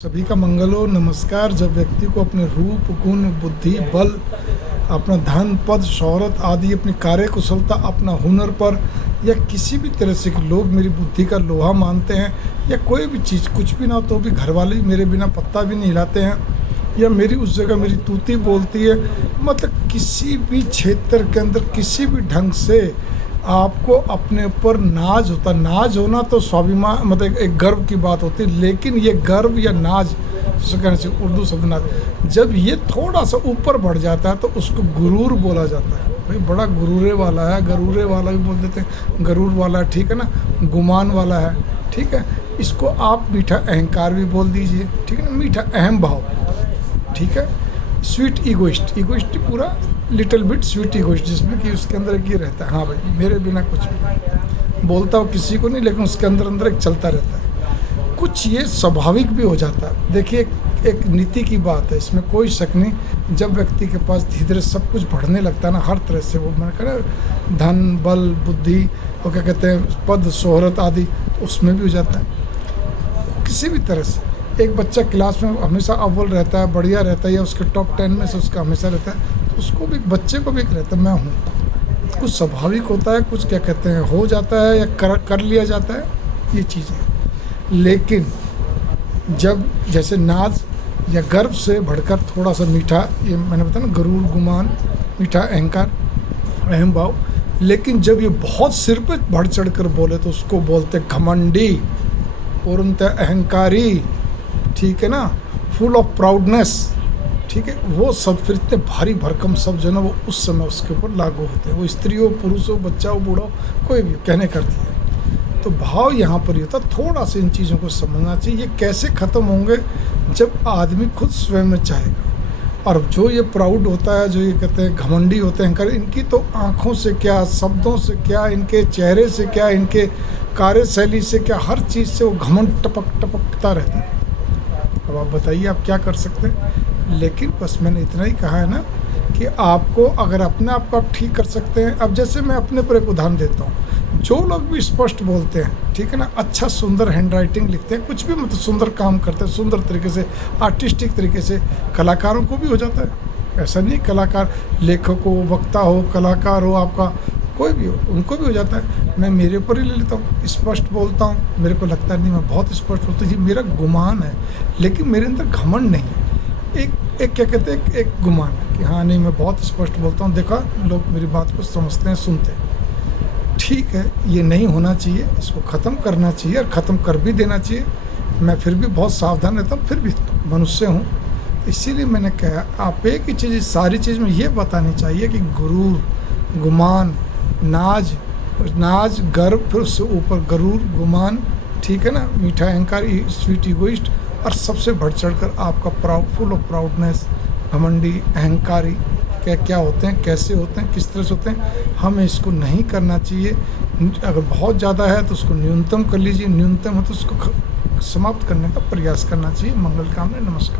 सभी का मंगल हो। नमस्कार। जब व्यक्ति को अपने रूप, गुण, बुद्धि, बल, अपना धन, पद, शोहरत आदि, अपनी कार्य कुशलता, अपना हुनर पर या किसी भी तरह से कि लोग मेरी बुद्धि का लोहा मानते हैं या कोई भी चीज़ कुछ भी ना तो भी घर वाले मेरे बिना पत्ता भी नहीं हिलाते हैं या मेरी उस जगह मेरी तूती बोलती है, मतलब किसी भी क्षेत्र के अंदर किसी भी ढंग से आपको अपने ऊपर नाज होता। नाज होना तो स्वाभिमान, मतलब एक गर्व की बात होती है, लेकिन ये गर्व या नाज जिसे कहना चाहिए उर्दू शब्द नाज, जब ये थोड़ा सा ऊपर बढ़ जाता है तो उसको गुरूर बोला जाता है। भाई बड़ा गुरूरे वाला है, गरूरे वाला भी बोल देते हैं, गरूर वाला है, ठीक है ना, गुमान वाला है, ठीक है। इसको आप मीठा अहंकार भी बोल दीजिए, ठीक है ना, मीठा अहम भाव, ठीक है। स्वीट ईगोइस्ट, ईगोइस्ट पूरा लिटिल बिट स्वीट ईगोइस्ट, जिसमें कि उसके अंदर एक ये रहता है, हाँ भाई मेरे बिना कुछ भी नहीं, बोलता हूँ किसी को नहीं, लेकिन उसके अंदर अंदर एक चलता रहता है। कुछ ये स्वाभाविक भी हो जाता है। देखिए एक नीति की बात है, इसमें कोई शक नहीं। जब व्यक्ति के पास धीरे धीरे सब कुछ बढ़ने लगता है ना, हर तरह से, वो मैंने कहा धन, बल, बुद्धि और क्या कहते हैं पद, शोहरत आदि, तो उसमें भी हो जाता है। किसी भी तरह से एक बच्चा क्लास में हमेशा अव्वल रहता है, बढ़िया रहता है, या उसके टॉप 10 में से उसका हमेशा रहता है, तो उसको भी, बच्चे को भी एक रहता है मैं हूँ। कुछ स्वाभाविक होता है, कुछ क्या कहते हैं हो जाता है या कर लिया जाता है, ये चीज़ें। लेकिन जब जैसे नाज या गर्व से बढ़कर थोड़ा सा मीठा, ये मैंने बताया ना, गरूर, गुमान, मीठा अहंकार, अहम भाव, लेकिन जब ये बहुत सिर पे बढ़ चढ़ कर बोले तो उसको बोलते घमंडी, पूर्णतः अहंकारी, ठीक है ना, फुल ऑफ प्राउडनेस, ठीक है। वो सब फिर इतने भारी भरकम सब जो है ना, वो उस समय उसके ऊपर लागू होते हैं। वो स्त्री हो, पुरुष हो, बच्चा हो, बूढ़ा हो, कोई भी कहने करती है। तो भाव यहाँ पर ये होता है, थोड़ा सा इन चीज़ों को समझना चाहिए। ये कैसे ख़त्म होंगे, जब आदमी खुद स्वयं में चाहेगा। और जो ये प्राउड होता है, जो ये कहते हैं घमंडी होते हैं अहंकार, इनकी तो आँखों से क्या, शब्दों से क्या, इनके चेहरे से क्या, इनके कार्यशैली से क्या, हर चीज़ से वो घमंड टपकता रहता है। अब आप बताइए आप क्या कर सकते हैं। लेकिन बस मैंने इतना ही कहा है ना कि आपको अगर अपने आप को आप ठीक कर सकते हैं। अब जैसे मैं अपने पर एक उदाहरण देता हूँ, जो लोग भी स्पष्ट बोलते हैं, ठीक है ना, अच्छा सुंदर हैंड राइटिंग लिखते हैं, कुछ भी मतलब सुंदर काम करते हैं, सुंदर तरीके से, आर्टिस्टिक तरीके से, कलाकारों को भी हो जाता है। ऐसा नहीं कलाकार, लेखक हो, वक्ता हो, कलाकार हो, आपका कोई भी हो, उनको भी हो जाता है। मैं मेरे ऊपर ही ले लेता हूँ, स्पष्ट बोलता हूँ, मेरे को लगता नहीं मैं बहुत स्पष्ट बोलता हूँ, ये मेरा गुमान है, लेकिन मेरे अंदर घमंड नहीं है। एक क्या कहते हैं, एक गुमान है कि हाँ नहीं मैं बहुत स्पष्ट बोलता हूँ, देखा लोग मेरी बात को समझते हैं, सुनते हैं, ठीक है। ये नहीं होना चाहिए, इसको ख़त्म करना चाहिए और ख़त्म कर भी देना चाहिए। मैं फिर भी बहुत सावधान रहता हूँ, फिर भी मनुष्य हूँ, इसीलिए मैंने कहा आप एक ही चीज़, सारी चीज़ में ये बतानी चाहिए कि गुरूर, गुमान, नाज, गर्व, फिर उससे ऊपर गरूर, गुमान, ठीक है ना, मीठा अहंकार, स्वीट ईगोइस्ट, और सबसे बढ़ चढ़कर आपका प्राउड, फुल ऑफ प्राउडनेस, घमंडी, अहंकारी, क्या क्या होते हैं, कैसे होते हैं, किस तरह से होते हैं। हमें इसको नहीं करना चाहिए। अगर बहुत ज़्यादा है तो उसको न्यूनतम कर लीजिए, न्यूनतम है तो उसको समाप्त करने का प्रयास करना चाहिए। मंगल कामना। नमस्कार।